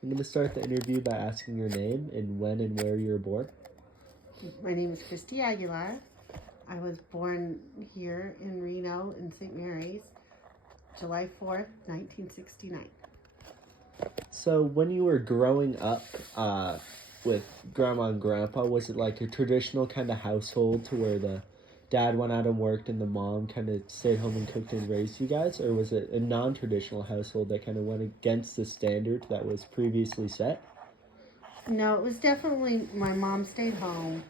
I'm going to start the interview by asking your name and when and where you were born. My name is Christy Aguilar. I was born here in Reno in St. Mary's, July 4th, 1969. So when you were growing up with grandma and grandpa, was it like a traditional kind of household to where the dad went out and worked and the mom kind of stayed home and cooked and raised you guys? Or was it a non-traditional household that kind of went against the standard that was previously set? No, it was definitely my mom stayed home.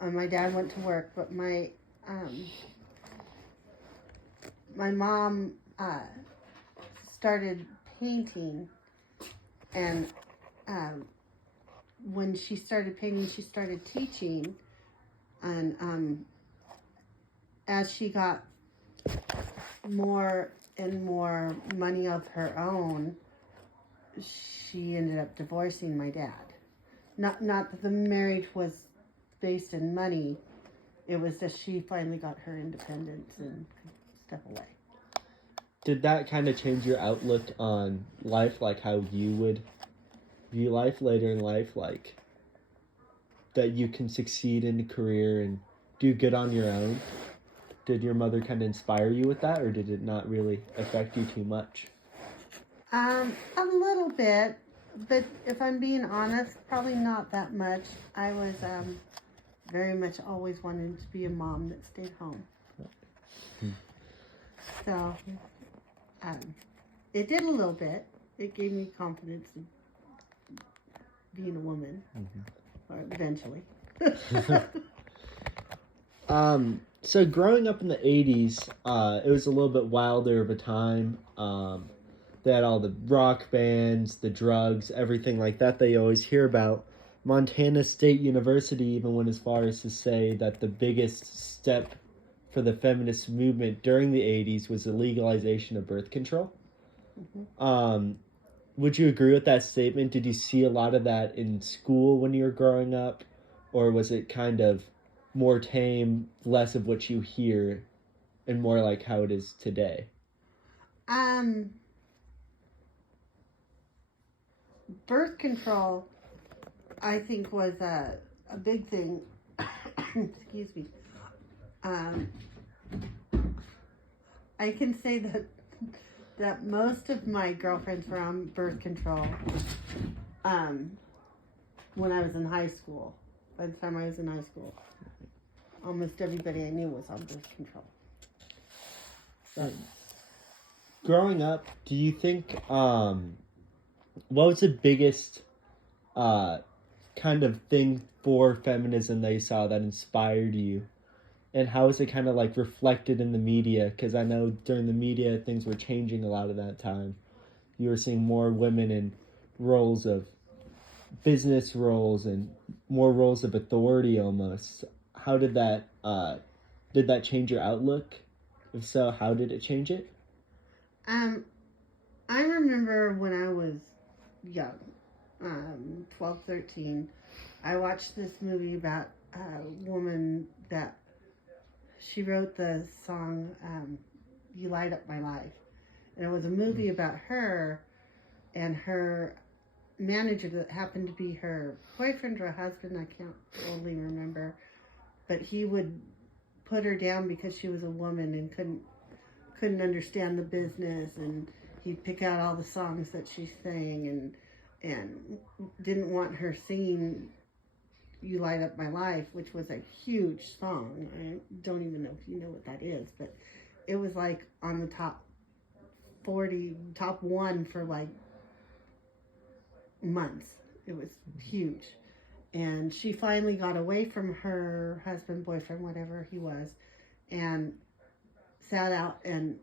My dad went to work, but my mom started painting, and when she started painting, she started teaching, and as she got more and more money of her own, she ended up divorcing my dad. Not that the marriage was based in money. It was that she finally got her independence and could step away. Did that kind of change your outlook on life, like how you would view life later in life, like that you can succeed in a career and do good on your own? Did your mother kind of inspire you with that, or did it not really affect you too much? A little bit, but if I'm being honest, probably not that much. I was very much always wanted to be a mom that stayed home. So it did a little bit. It gave me confidence in being a woman, or eventually. So growing up in the 80s, it was a little bit wilder of a time. They had all the rock bands, the drugs, everything like that you always hear about. Montana State University even went as far as to say that the biggest step for the feminist movement during the 80s was the legalization of birth control. Would you agree with that statement? Did you see a lot of that in school when you were growing up? Or was it kind of more tame, less of what you hear, and more like how it is today? Birth control, I think, was a big thing. Excuse me. I can say that most of my girlfriends were on birth control when I was in high school. By the time I was in high school, almost everybody I knew was on birth control. So. Growing up, do you think what was the biggest kind of thing for feminism that you saw that inspired you, and how is it kind of like reflected in the media? Because I know during the media things were changing a lot of that time. You were seeing more women in roles of business roles and more roles of authority almost. How did that change your outlook? If so, how did it change it? I remember when I was young, 12, 13, I watched this movie about a woman that she wrote the song, You Light Up My Life. And it was a movie about her and her manager that happened to be her boyfriend or husband, I can't totally remember. But he would put her down because she was a woman and couldn't understand the business, and he'd pick out all the songs that she sang and didn't want her singing You Light Up My Life, which was a huge song. I don't even know if you know what that is, but it was like on the top 40, top one for like months. It was huge. And she finally got away from her husband, boyfriend, whatever he was, and sat out and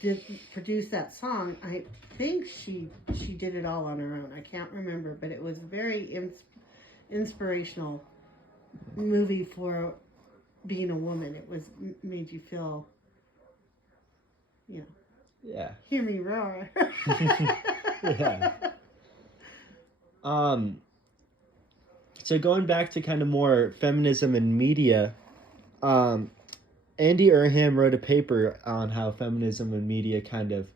did produce that song. I think she did it all on her own. I can't remember, but it was a very inspirational movie for being a woman. It was made you feel, Yeah. hear me roar. Yeah. So going back to kind of more feminism and media, Andy Erham wrote a paper on how feminism and media kind of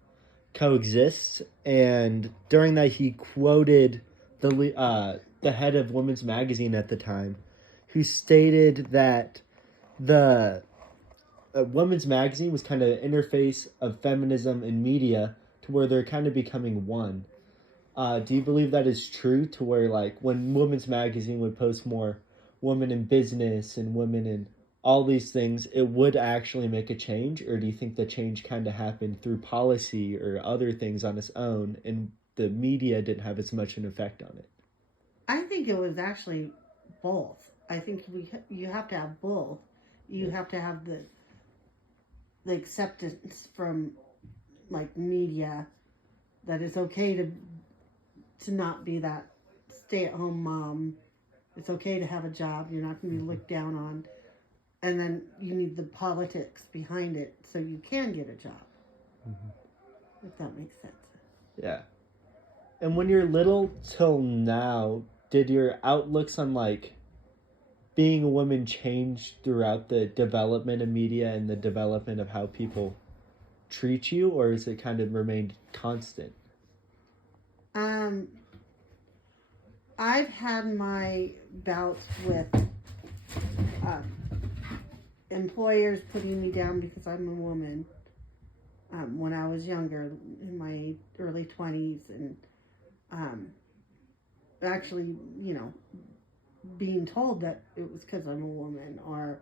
coexist. And during that, he quoted the head of Women's Magazine at the time, who stated that the Women's Magazine was kind of an interface of feminism and media to where they're kind of becoming one. Do you believe that is true to where, like, when Women's Magazine would post more women in business and women in all these things, it would actually make a change? Or do you think the change kind of happened through policy or other things on its own and the media didn't have as much an effect on it? I think it was actually both. I think you have to have both. You have to have the acceptance from like media that it's okay to not be that stay-at-home mom. It's okay to have a job. You're not going to be looked down on. And then you need the politics behind it so you can get a job. If that makes sense. Yeah. And when you're little till now, did your outlooks on, like, being a woman change throughout the development of media and the development of how people treat you, or has it kind of remained constant? I've had my bouts with um, employers putting me down because I'm a woman. When I was younger, in my early 20s, and actually, being told that it was because I'm a woman, or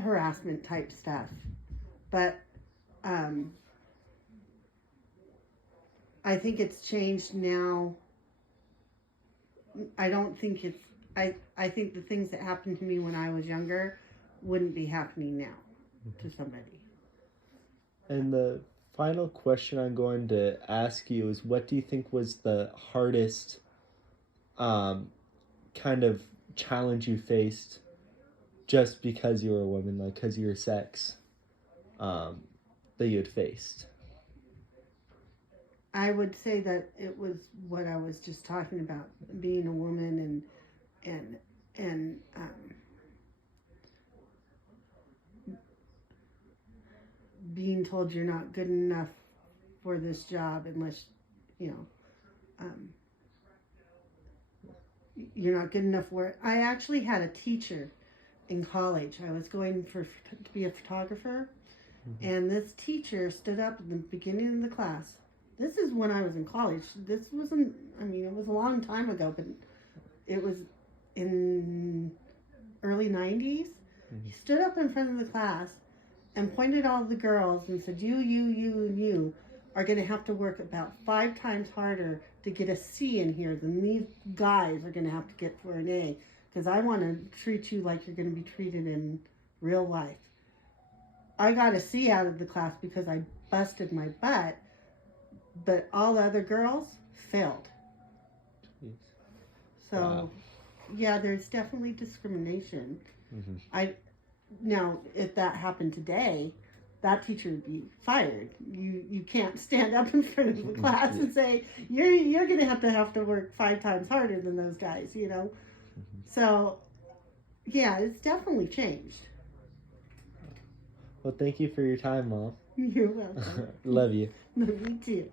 harassment type stuff. But I think it's changed now. I don't think it's. I think the things that happened to me when I was younger wouldn't be happening now to somebody. And the final question I'm going to ask you is, what do you think was the hardest kind of challenge you faced just because you were a woman, like because of your sex, that you had faced? I would say that it was what I was just talking about, being a woman and being told you're not good enough for this job unless um, you're not good enough for it. I actually had a teacher in college. I was going to be a photographer, and this teacher stood up at the beginning of the class. This is when I was in college. This wasn't. I mean, it was a long time ago, but it was in early 90s. He stood up in front of the class and pointed at all the girls and said, you, and you are going to have to work about 5 times harder to get a C in here than these guys are going to have to get for an A, because I want to treat you like you're going to be treated in real life. I got a C out of the class because I busted my butt, but all the other girls failed. Jeez. So, Wow. yeah, there's definitely discrimination. Mm-hmm. Now, if that happened today, that teacher would be fired. You can't stand up in front of the class and say you're going to have to work 5 times harder than those guys. So, yeah, it's definitely changed. Well, thank you for your time, Mom. You're welcome. Love you. Me too.